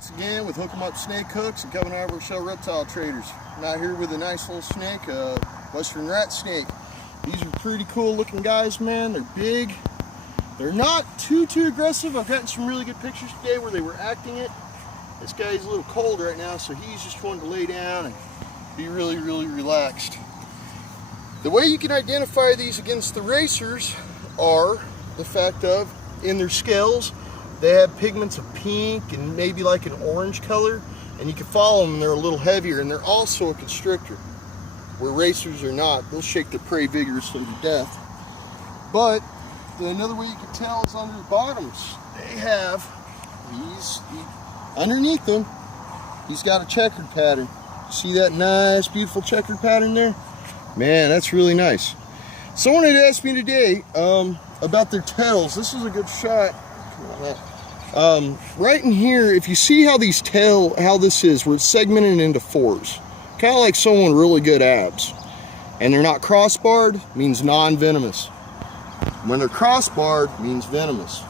Once again with Hook 'em Up Snake Hooks and Covenant Harbor Shell Reptile Traders. I'm out here with a nice little snake, Western rat snake. These are pretty cool looking guys, man. They're big. They're not too aggressive. I've gotten some really good pictures today where they were acting it. This guy's a little cold right now, so he's just wanting to lay down and be really relaxed. The way you can identify these against the racers are the fact of, in their scales, they have pigments of pink and maybe like an orange color, and you can follow them and they're a little heavier, and they're also a constrictor, where racers are not. They'll shake their prey vigorously to death. But another way you can tell is under the bottoms. They have these, underneath them, he's got a checkered pattern. See that nice, beautiful checkered pattern there? Man, that's really nice. Someone had asked me today about their tails. This is a good shot. Right in here, if you see how these how this is, where it's segmented into fours, kind of like someone with really good abs, and they're not crossbarred, means non-venomous. When they're crossbarred, means venomous.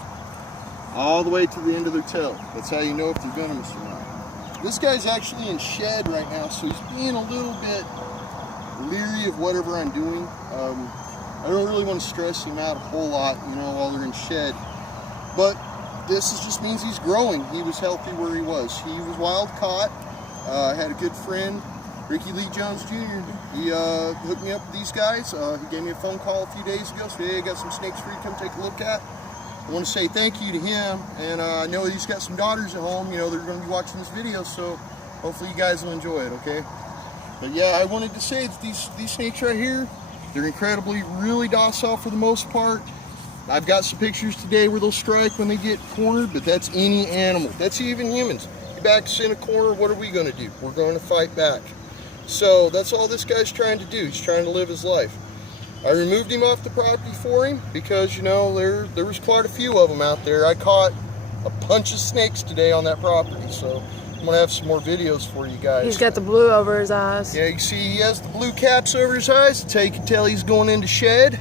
All the way to the end of their tail. That's how you know if they're venomous or not. This guy's actually in shed right now, so he's being a little bit leery of whatever I'm doing. I don't really want to stress him out a whole lot, you know, while they're in shed. But this just means he's growing. He was healthy where he was. He was wild caught. I had a good friend, Ricky Lee Jones Jr. He hooked me up with these guys. He gave me a phone call a few days ago. Said, hey, I got some snakes for you to come take a look at. I want to say thank you to him. And I know he's got some daughters at home. You know, they're going to be watching this video, so hopefully you guys will enjoy it, okay? But yeah, I wanted to say that these snakes right here, they're incredibly, really docile for the most part. I've got some pictures today where they'll strike when they get cornered, but that's any animal. That's even humans. You back us in a corner, what are we going to do? We're going to fight back. So that's all this guy's trying to do. He's trying to live his life. I removed him off the property for him because, you know, there was quite a few of them out there. I caught a bunch of snakes today on that property, so I'm going to have some more videos for you guys. He's got the blue over his eyes. Yeah, you see he has the blue caps over his eyes. That's how you can tell he's going into shed.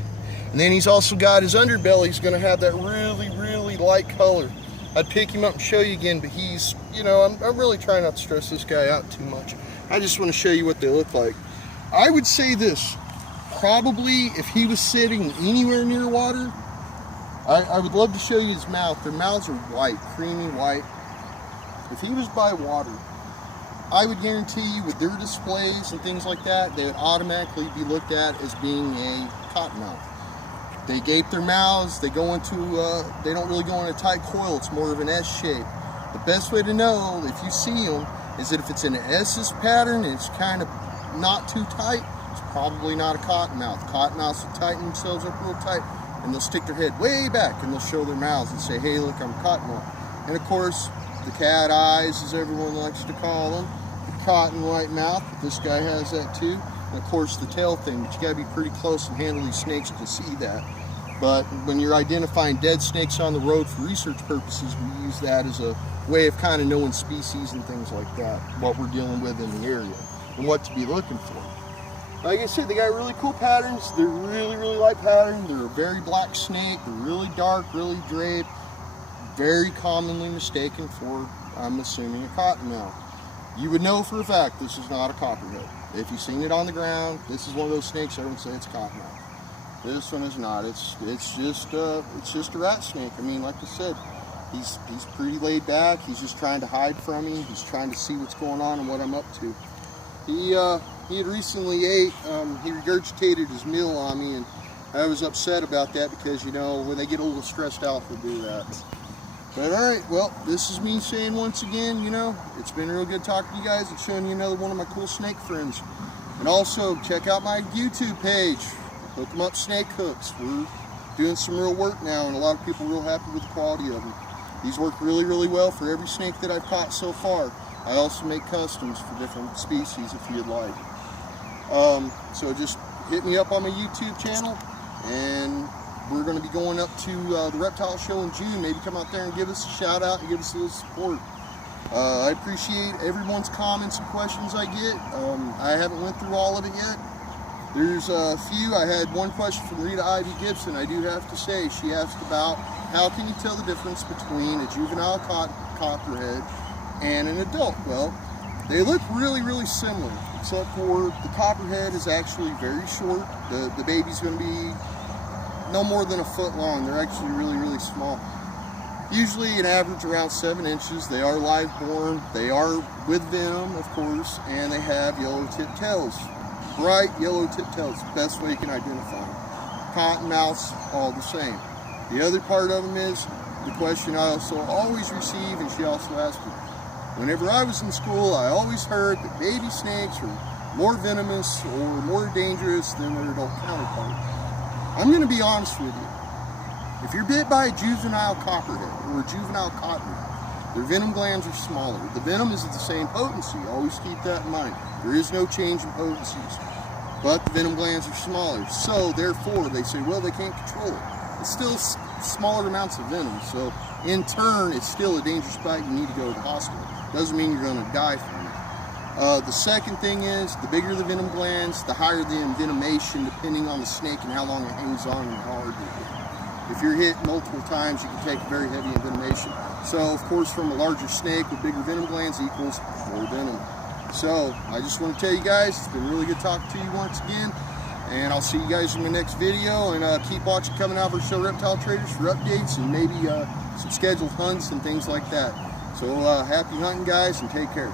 And then he's also got his underbelly. He's going to have that really light color. I'd pick him up and show you again, but he's, you know, I'm really trying not to stress this guy out too much. I just want to show you what they look like. I would say this, probably if he was sitting anywhere near water, I would love to show you his mouth. Their mouths are white, creamy white. If he was by water, I would guarantee you with their displays and things like that, they would automatically be looked at as being a cottonmouth. They gape their mouths, they go into, they don't really go in a tight coil, it's more of an S shape. The best way to know if you see them is that if it's in an S pattern and it's kind of not too tight, it's probably not a cottonmouth. Cottonmouths will tighten themselves up real tight and they'll stick their head way back and they'll show their mouths and say, hey, look, I'm a cottonmouth. And of course, the cat eyes, as everyone likes to call them, the cotton white mouth, but this guy has that too. And of course the tail thing, but you gotta be pretty close and handle these snakes to see that. But when you're identifying dead snakes on the road for research purposes, we use that as a way of kind of knowing species and things like that, what we're dealing with in the area and what to be looking for. Like I said, they got really cool patterns. They're really light pattern. They're a very black snake. They're really dark, really draped. Very commonly mistaken for, I'm assuming, a cottonmouth. You would know for a fact this is not a copperhead. If you've seen it on the ground, this is one of those snakes I would say it's cottonmouth. This one is not. It's just a rat snake. I mean, like I said, he's pretty laid back. He's just trying to hide from me. He's trying to see what's going on and what I'm up to. He had recently ate. He regurgitated his meal on me, and I was upset about that because, you know, when they get a little stressed out, they'll do that. But all right, well, this is me saying once again, you know, it's been real good talking to you guys and showing you another one of my cool snake friends. And also, check out my YouTube page, Hook 'em Up Snake Hooks. We're doing some real work now, and a lot of people are real happy with the quality of them. These work really well for every snake that I've caught so far. I also make customs for different species if you'd like. So just hit me up on my YouTube channel, and we're going to be going up to the reptile show in June. Maybe come out there and give us a shout out and give us a little support. I appreciate everyone's comments and questions I get. I haven't went through all of it yet. There's a few. I had one question from Rita Ivy Gibson. I do have to say, she asked about how can you tell the difference between a juvenile copperhead and an adult. Well, they look really, really similar, except for the copperhead is actually very short. The baby's going to be no more than a foot long. They're actually really, really small. Usually an average around 7 inches. They are live born. They are with venom, of course, and they have yellow tipped tails. Bright yellow tipped tails, best way you can identify them. Cottonmouths, all the same. The other part of them is the question I also always receive, and she also asked me. Whenever I was in school, I always heard that baby snakes are more venomous or more dangerous than their adult counterparts. I'm going to be honest with you. If you're bit by a juvenile copperhead or a juvenile cottonmouth, their venom glands are smaller. The venom is at the same potency. Always keep that in mind. There is no change in potencies, but the venom glands are smaller. So therefore, they say, well, they can't control it. It's still smaller amounts of venom. So in turn, it's still a dangerous bite. You need to go to the hospital. Doesn't mean you're going to die from it. The second thing is, the bigger the venom glands, the higher the envenomation, depending on the snake and how long it hangs on and how hard it is. If you're hit multiple times, you can take a very heavy envenomation. So, of course, from a larger snake with bigger venom glands equals more venom. So, I just want to tell you guys, it's been really good talking to you once again. And I'll see you guys in the next video. And keep watching Coming Out for Show Reptile Traders for updates and maybe some scheduled hunts and things like that. So, happy hunting, guys, and take care.